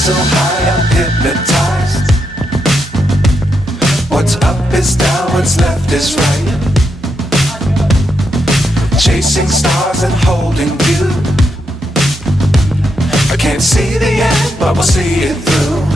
So high I'm hypnotized. What's up is down, what's left is right. Chasing stars and holding you. I can't see the end, but we'll see it through.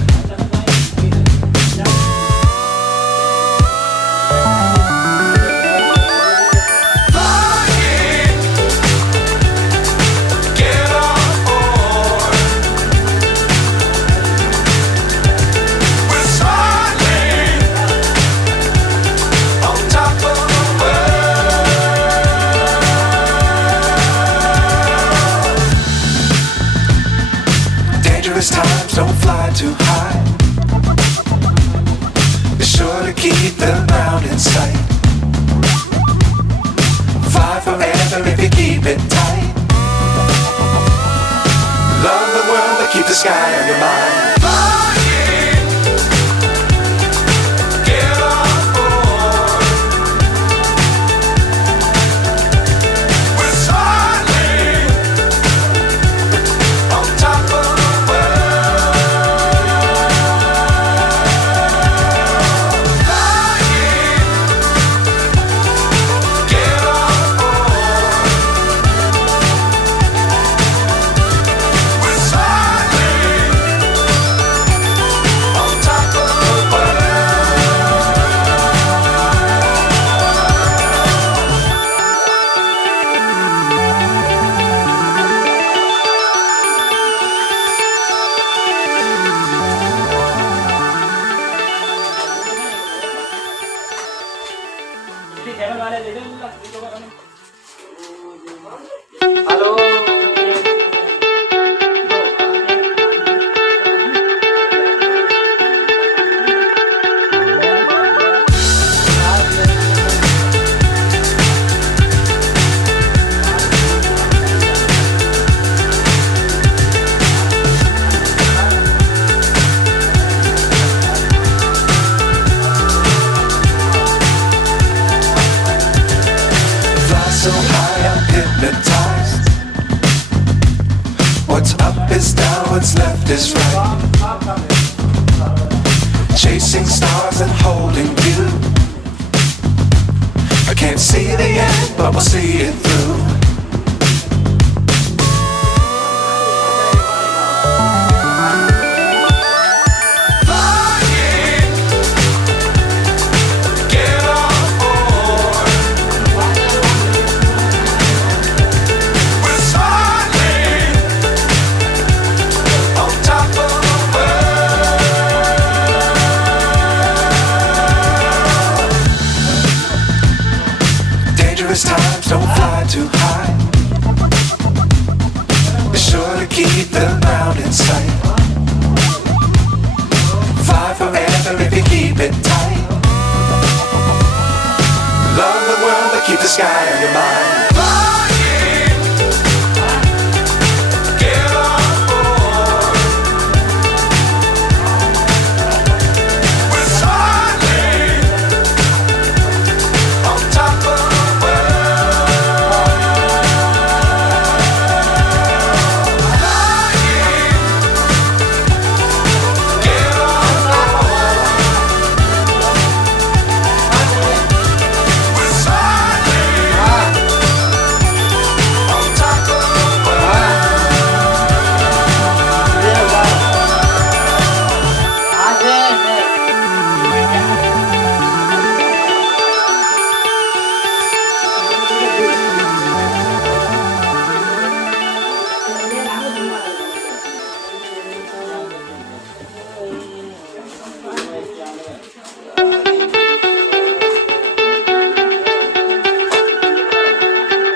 Times don't fly too high. Be sure to keep the ground in sight. Fly forever if you keep it tight. Love the world but keep the sky on your mind. Halo. So high I'm hypnotized. What's up is down, what's left is right. Chasing stars and holding you. I can't see the end, but we'll see it through. Times don't fly too high. Be sure to keep the ground in sight. Fly forever if you keep it tight. Love the world but keep the sky on your mind.